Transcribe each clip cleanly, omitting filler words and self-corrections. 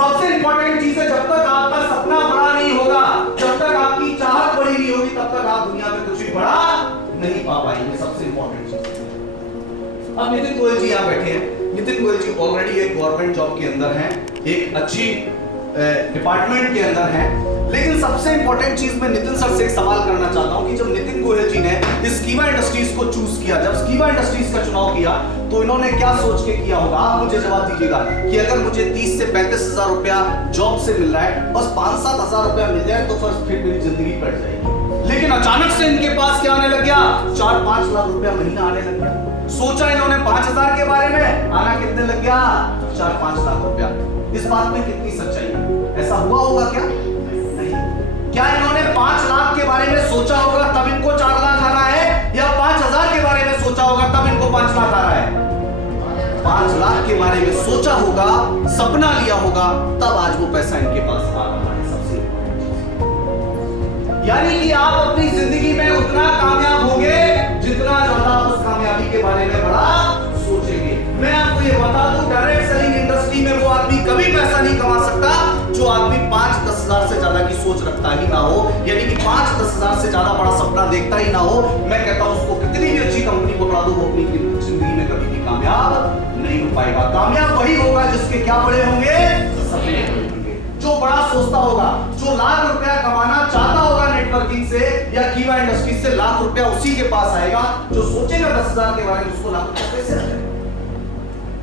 सबसे इंपॉर्टेंट चीज है, जब तक आपका सपना बड़ा नहीं होगा, जब तक आपकी चाहत बड़ी नहीं होगी, तब तक आप दुनिया में कुछ भी बड़ा नहीं पा पाएंगे। सबसे इंपॉर्टेंट चीज। अब नितिन गोयल जी यहां बैठे हैं। नितिन गोयल जी ऑलरेडी एक गवर्नमेंट जॉब के अंदर हैं, एक अच्छी डिपार्टमेंट के अंदर हैं, लेकिन सबसे इंपॉर्टेंट चीज मैं नितिन सर से एक सवाल करना चाहता हूं कि जब नितिन गोयल जी ने स्कीमा इंडस्ट्रीज को चूज किया, जब स्कीमा इंडस्ट्रीज का चुनाव किया, तो इन्होंने क्या सोच के किया होगा? आप मुझे जवाब दीजिएगा कि अगर मुझे 30 से 35 हजार रुपया जॉब से मिल रहा है, बस 5-7 हजार रुपया मिल जाए तो फिर मेरी जिंदगी कट जाएगी। लेकिन अचानक से इनके पास क्या आने लग गया? 4-5 लाख रुपया महीना आने लग गया। सोचा इन्होंने 5,000 के बारे में, आना कितने लग गया? 4-5 लाख रुपया। इस बात में कितनी सच्चाई है? ऐसा हुआ होगा क्या? नहीं। क्या इन्होंने 5 लाख के बारे में सोचा होगा तब इनको 4 लाख आ रहा है, या 5,000 के बारे में सोचा होगा तब इनको 5 लाख आ रहा है? 5 लाख के बारे में सोचा होगा, सपना लिया होगा, तब आज वो पैसा इनके पास आ रहा है। सबसे यानी कि आप अपनी जिंदगी में उतना कामयाब होंगे जितना ज्यादा आप उस कामयाबी के बारे में बड़ा सोचेंगे। मैं आपको ये बता दूं, डायरेक्ट सेलिंग इंडस्ट्री में वो आदमी कभी पैसा नहीं कमा सकता जो आदमी 5-10 हजार से ज्यादा की सोच रखता ही ना हो, यानी कि 5-10 हजार से ज्यादा बड़ा सपना देखता ही ना हो। मैं कहता हूं उसको कितनी भी अच्छी कंपनी पकड़ा दो, वो अपनी जिंदगी में कभी भी कामयाब नहीं हो पाएगा। कामयाब वही होगा जिसके क्या बड़े होंगे? सपने होंगे। जो बड़ा सोचता होगा, जो लाख रुपया कमाना चाहता होगा नेटवर्किंग से या कीवा इंडस्ट्री से, लाख रुपया उसी के पास आएगा। जो सोचेगा 10 हजार के बारे में, उसको लाख रुपया कैसे आएगा?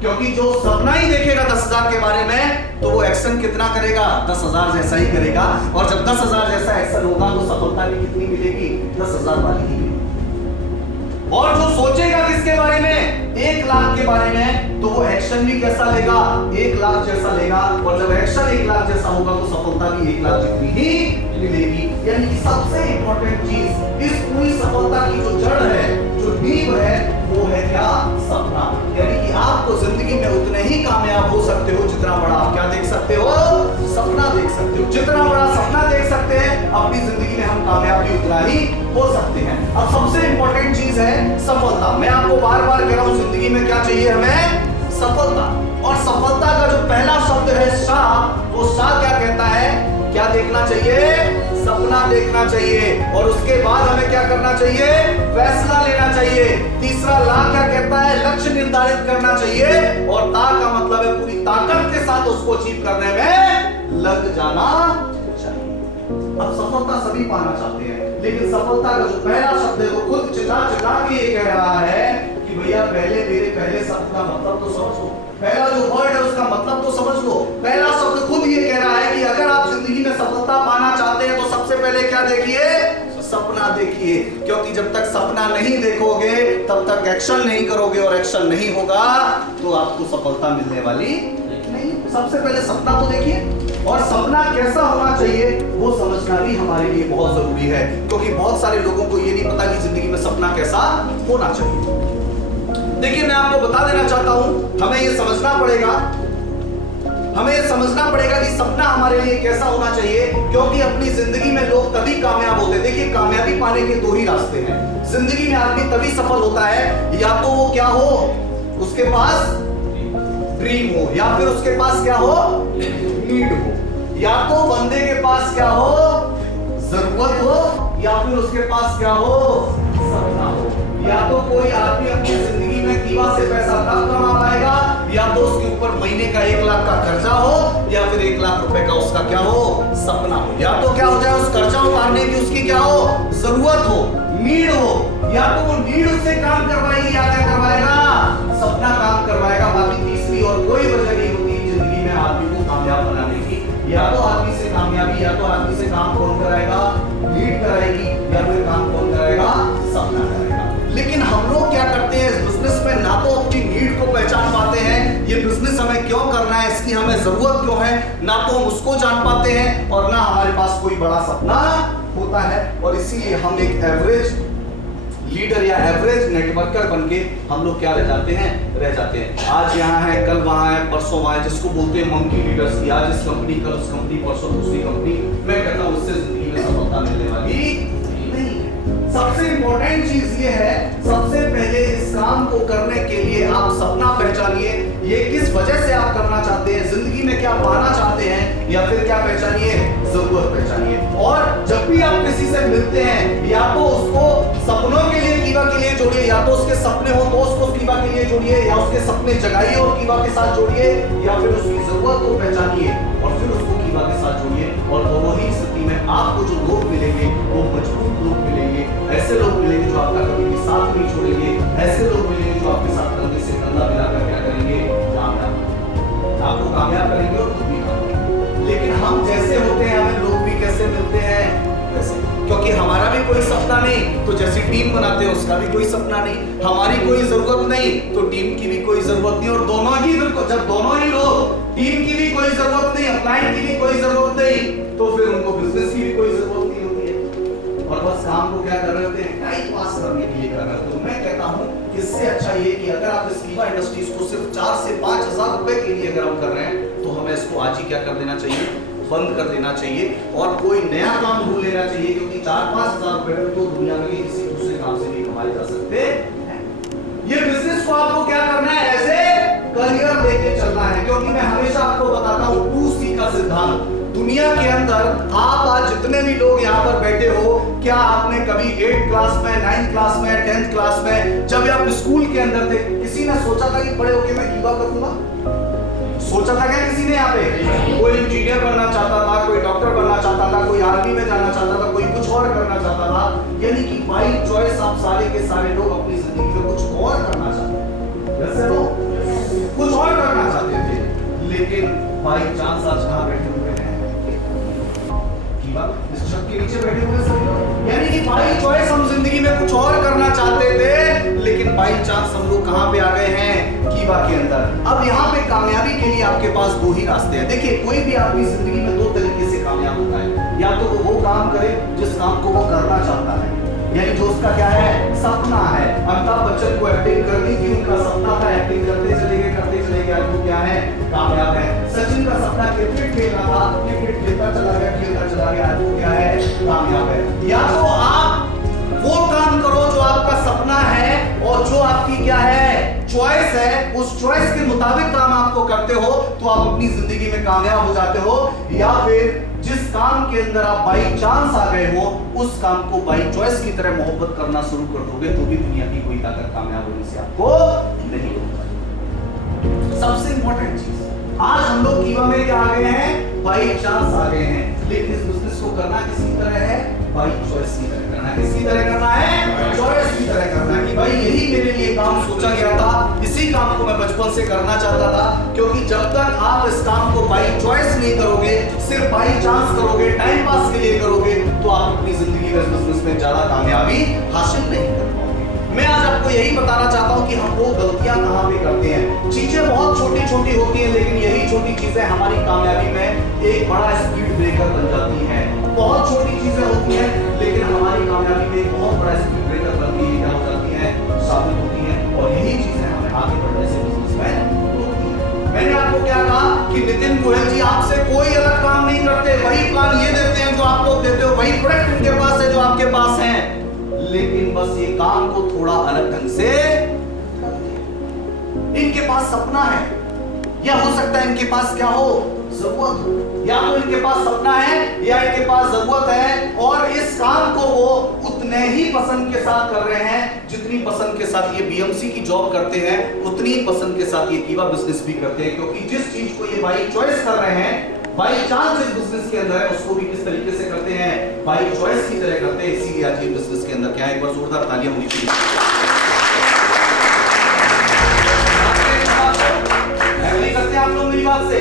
क्योंकि जो सपना ही देखेगा 10 हजार के बारे में, तो वो एक्शन कितना करेगा? 10 हजार जैसा ही करेगा। और जब 10 हजार जैसा एक्शन होगा तो सफलता भी कितनी मिलेगी? 10 हजार वाली ही मिलेगी। और जो सोचेगा किसके बारे में? 1 लाख के बारे में, तो वो एक्शन भी कैसा लेगा? 1 लाख जैसा लेगा। और जब एक्शन 1 लाख जैसा होगा तो सफलता भी 1 लाख जितनी ही मिलेगी। यानी कि सबसे इंपॉर्टेंट चीज, इस पूरी सफलता की जो जड़ है, जो नींव है, वो है क्या? सपना। यानी कि आप तो जिंदगी में उतने ही कामयाब हो सकते हो जितना बड़ा आप क्या देख सकते हो? सपना देख सकते हो। जितना बड़ा सपना देख सकते हैं, अपनी जिंदगी में हम कामयाब भी उतना ही हो सकते हैं। अब सबसे इंपॉर्टेंट चीज है सफलता। मैं आपको बार बार कह रहा हूं, जिंदगी में क्या चाहिए हमें? सफलता। और सफलता का जो पहला शब्द है सा, वो सा क्या कहता है? क्या देखना चाहिए? सपना देखना चाहिए। और उसके बाद हमें क्या करना चाहिए? फैसला लेना चाहिए। तीसरा ला क्या कहता है? लक्ष्य निर्धारित करना चाहिए। और ता का मतलब है पूरी ताकत के साथ उसको अचीव करने में लग जाना चाहिए। अब सफलता सभी पाना चाहते हैं, लेकिन सफलता का जो पहला शब्द है वो खुद चिल्ला चिल्ला के ये कह रहा है कि भैया पहले शब्द का मतलब तो समझ लो। पहला जो वर्ड है उसका मतलब तो समझ लो। पहला शब्द खुद ये कह रहा है कि अगर आप जिंदगी में सफलता पाना चाहते हैं तो सबसे पहले क्या देखिए? सपना देखिए। क्योंकि जब तक सपना नहीं देखोगे तब तक एक्शन नहीं करोगे, और एक्शन नहीं होगा तो आपको सफलता मिलने वाली नहीं। सबसे पहले सपना तो देखिए, और सपना कैसा होना चाहिए वो समझना भी हमारे लिए बहुत जरूरी है। क्योंकि बहुत सारे लोगों को ये नहीं पता कि जिंदगी में सपना कैसा होना चाहिए। देखिए, मैं आपको बता देना चाहता हूं, हमें ये समझना पड़ेगा कि सपना हमारे लिए कैसा होना चाहिए। क्योंकि अपनी जिंदगी में लोग तभी कामयाब होते हैं। देखिए, कामयाबी पाने के 2 ही रास्ते हैं। जिंदगी में आदमी तभी सफल होता है, या तो वो क्या हो, उसके पास ड्रीम हो, या फिर उसके पास क्या हो? नीड हो। या तो बंदे के पास क्या हो? जरूरत हो, या फिर उसके पास क्या हो? सपना हो। या तो कोई आदमी अपनी जिंदगी में कीवा से पैसा तब कमा पाएगा, या तो उसके ऊपर महीने का 1 लाख का कर्जा हो, या फिर 1 लाख रुपए का उसका क्या हो? सपना हो। या तो क्या हो जाए, उस कर्जा उतारने की उसकी क्या हो? जरूरत हो, नीड हो। या तो वो नीड उससे काम करवाएगी, या क्या करवाएगा? सपना काम करवाएगा। बाकी तीसरी और कोई वजह नहीं होती जिंदगी में आदमी को कामयाब बनाने की। या तो आदमी से कामयाबी, या तो आदमी से काम कौन कराएगा? नीड कराएगी। या फिर काम कौन कराएगा? सपना कराएगा। लेकिन हम लोग क्या करते हैं इस बिजनेस में? ना तो अपनी नीड को पहचान पाते हैं, ये बिजनेस हमें क्यों करना है, इसकी हमें जरूरत क्यों है, ना तो हम उसको जान पाते हैं, और ना हमारे पास कोई बड़ा सपना होता है। और इसीलिए हम एक एवरेज लीडर या एवरेज नेटवर्कर बनके हम लोग क्या रह जाते हैं? आज यहाँ है, कल वहाँ है, परसों वहाँ है, जिसको बोलते हैं मंकी लीडर्स की। आज इस कंपनी, कल उस कंपनी, परसों दूसरी कंपनी। मैं कहता हूँ उससे जिंदगी में सफलता मिलने वाली नहीं है। सबसे इंपॉर्टेंट चीज ये है, सबसे पहले इस काम को करने के लिए आप सपना पहचानिए, ये किस वजह से आप करना चाहते हैं, जिंदगी में क्या पाना चाहते हैं, या फिर क्या पहचानिए, जरूरत पहचानिए। और जब भी आप किसी से मिलते हैं, या तो उसको सपनों के लिए कीवा के लिए जोड़िए, या तो उसके सपने हो तो उसको कीवा के लिए जोड़िए, या उसके सपने जगाइए और कीवा के साथ जोड़िए, या फिर उसकी जरूरत को पहचानिए और फिर उसको कीवा के साथ जोड़िए। और दोनों ही स्थिति में आपको जो लोग मिलेंगे वो मजबूत लोग मिलेंगे, ऐसे लोग मिलेंगे जो आपका कभी भी साथ नहीं छोड़ेंगे, ऐसे लोग मिलेंगे जो आपके साथ कंधे से कंधा मिलाकर क्या करेंगे, आपको कामयाब करेंगे और खुद भी कामयाब। लेकिन हम जैसे होते हैं, हमें लोग भी कैसे मिलते हैं वैसे, क्योंकि हमारा भी कोई सपना नहीं तो जैसी टीम बनाते हैं उसका भी कोई सपना नहीं, हमारी कोई जरूरत नहीं तो टीम की भी कोई जरूरत नहीं। और दोनों ही जब दोनों ही लोग, टीम की भी कोई जरूरत नहीं, क्लाइंट की भी कोई जरूरत नहीं, तो फिर उनको बिजनेस की भी कोई जरूरत नहीं होती है। और बस काम को क्या कर रहे होते हैं, टाइम पास करने के लिए कर रहे होते हैं। तो मैं कहता हूं इससे अच्छा ये कि अगर आप इस कीवा इंडस्ट्रीज को सिर्फ 4 से 5 हजार रुपए के लिए अगर हम कर रहे हैं तो हमें इसको आज ही क्या कर देना चाहिए, बंद कर देना चाहिए और कोई नया काम ढूंढ लेना चाहिए, क्योंकि 4-5 हजार रुपए में तो दुनिया में किसी दूसरे काम से भी कमाए जा सकते हैं। ये बिजनेस को आपको क्या करना है, ऐसे करियर लेके चलना है। क्योंकि मैं हमेशा आपको बताता हूं 2C का सिद्धांत। दुनिया के अंदर आप आज जितने भी लोग यहाँ पर बैठे हो, क्या आपने कभी 8th क्लास में, 9th क्लास में, 10th क्लास में, जब आप स्कूल के अंदर थे, किसी ने सोचा था कि बड़े होके मैं कीवा करूंगा? सोचा था क्या किसी ने? यहाँ पे कोई इंजीनियर बनना चाहता था, कोई डॉक्टर बनना चाहता था, कोई आर्मी में जाना चाहता था, कोई कुछ और करना चाहता था। यानी कि बाई चॉइस आप सारे के सारे लोग अपनी जिंदगी में कुछ और करना चाहते थे, वैसे लोग कुछ और करना चाहते थे, लेकिन बाई चांस आज कहाँ बैठे हुए हैं, इस छत के नीचे बैठे हुए सभी लोग। यानी कि बाई चॉइस हम जिंदगी में कुछ और करना चाहते थे, लेकिन बाई चांस हम लोग कहां पे आ गए हैं, कीवा के अंदर। अब यहाँ पे कामयाबी के लिए आपके पास 2 ही रास्ते हैं। देखिए, कोई भी आदमी जिंदगी में 2 तरीके से कामयाब होता है, या तो वो काम करे जिस काम को वो करना चाहता है, यानी जो उसका क्या है, सपना है। अमिताभ बच्चन को एक्टिंग करनी थी, उनका सपना था, एक्टिंग करते चले गए, आज वो क्या है, कामयाब है। सचिन का सपना क्रिकेट खेलना था, क्रिकेट खेलता चला गया, आज वो क्या है, कामयाब है। या तो आप वो काम करो जो आपका सपना है और जो आपकी क्या है, चॉइस है, उस चॉइस के मुताबिक काम आपको करते हो तो आप अपनी जिंदगी में कामयाब हो जाते हो। या फिर जिस काम के अंदर आप बाई चांस आ गए हो, उस काम को बाई चॉइस की तरह मोहब्बत करना शुरू कर दोगे तो भी दुनिया की कोई ताकत कामयाब होने से आपको नहीं रोक पाएगी। सबसे इंपॉर्टेंट चीज, आज हम लोग कीवा में क्या आ गए हैं, बाई चांस आ गए हैं, लेकिन इस बिजनेस को करना किसी तरह है, बाई चॉइस की तरह करना। किसकी तरह करना है, चॉइस की तरह करना है कि भाई यही मेरे लिए काम सोचा गया था, इसी काम को मैं बचपन से करना चाहता था। क्योंकि जब तक आप इस काम को बाई चॉइस नहीं करोगे, सिर्फ बाई चांस करोगे, टाइम पास के लिए करोगे, तो आप अपनी जिंदगी में इस बिजनेस में ज्यादा कामयाबी हासिल नहीं कर पाओगे। मैं आज आपको यही बताना चाहता हूं कि हम वो गलतियां कहां पे करते हैं। चीजें बहुत छोटी छोटी होती हैं, लेकिन यही छोटी चीजें हमारी कामयाबी में एक बड़ा स्पीड ब्रेकर बन जाती हैं। बहुत छोटी चीजें होती हैं, लेकिन हमारी कामयाबी में एक बहुत बड़ा स्पीड ब्रेकर बनती है, क्या हो जाती है, साबित होती है। और यही चीजें हमें आगे बढ़ने से बिजनेस में रोकती हैं। मैंने आपको क्या कहा कि नितिन गोयल जी आपसे कोई अलग काम नहीं करते, वही प्लान ये देते हैं जो आप लोग देते हो, वही प्रोडक्ट इनके पास है जो आपके पास है, लेकिन बस ये काम को थोड़ा अलग ढंग से करते हैं। इनके पास सपना है, या हो सकता है इनके पास क्या हो, जरूरत हो। या तो इनके पास सपना है या इनके पास जरूरत है, और इस काम को वो उतने ही पसंद के साथ कर रहे हैं जितनी पसंद के साथ ये बीएमसी की जॉब करते हैं, उतनी ही पसंद के साथ ये कीवा बिजनेस भी करते हैं। क्योंकि जिस चीज को ये बाई चॉइस कर रहे हैं, बाई चांस इस बिजनेस के अंदर है, उसको भी किस तरीके से करते हैं, बाई चॉइस की तरह करते हैं। इसीलिए आज ये बिजनेस के अंदर क्या है, एक बार जोरदार तालियां होनी चाहिए। आप लोग मेरी बात से,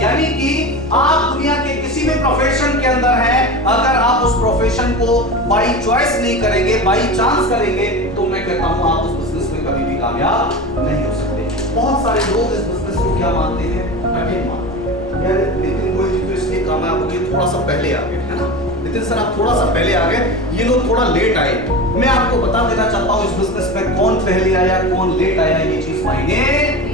यानी कि आप दुनिया के किसी भी प्रोफेशन के अंदर हैं, अगर आप उस प्रोफेशन को बाई चॉइस नहीं करेंगे, बाई चांस करेंगे, तो मैं कहता हूं आप उस बिजनेस में कभी भी कामयाब नहीं हो सकते। बहुत सारे लोग इस बिजनेस को क्या मानते हैं, कठिन मानते हैं। यार नितिन गोयल जी तो इसलिए कामयाब हो गए, थोड़ा सा पहले आ गए, है ना नितिन सर, आप थोड़ा सा पहले आ गए, ये लोग थोड़ा लेट आए। मैं आपको बता देना चाहता हूं इस बिजनेस में कौन पहले आया कौन लेट आया, ये चीज मायने।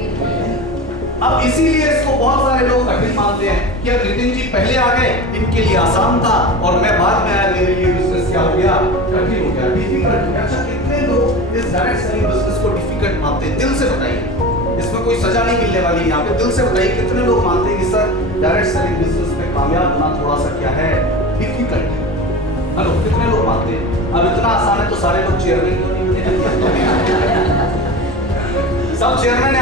अब इसीलिए इसको बहुत सारे लोग कठिन मानते हैं कि अब नितिन जी पहले आ गए, इनके लिए आसान था, और मैं बाद में आया, मेरे लिए बिजनेस क्या हो गया, कठिन हो गया, डिफिकल्ट हो गया। अच्छा, कितने लोग इस डायरेक्ट सेलिंग बिजनेस को डिफिकल्ट मानते हैं? दिल से बताइए, इसमें कोई सजा नहीं मिलने वाली है यहाँ पे। दिल से बताइए कितने लोग मानते हैं कि सर डायरेक्ट सेलिंग बिजनेस में कामयाब होना थोड़ा सा क्या है, डिफिकल्ट है? हेलो, कितने लोग मानते हैं? अब इतना आसान है तो सारे लोग चेयरमैन क्यों नहीं बने? सब चेयरमैन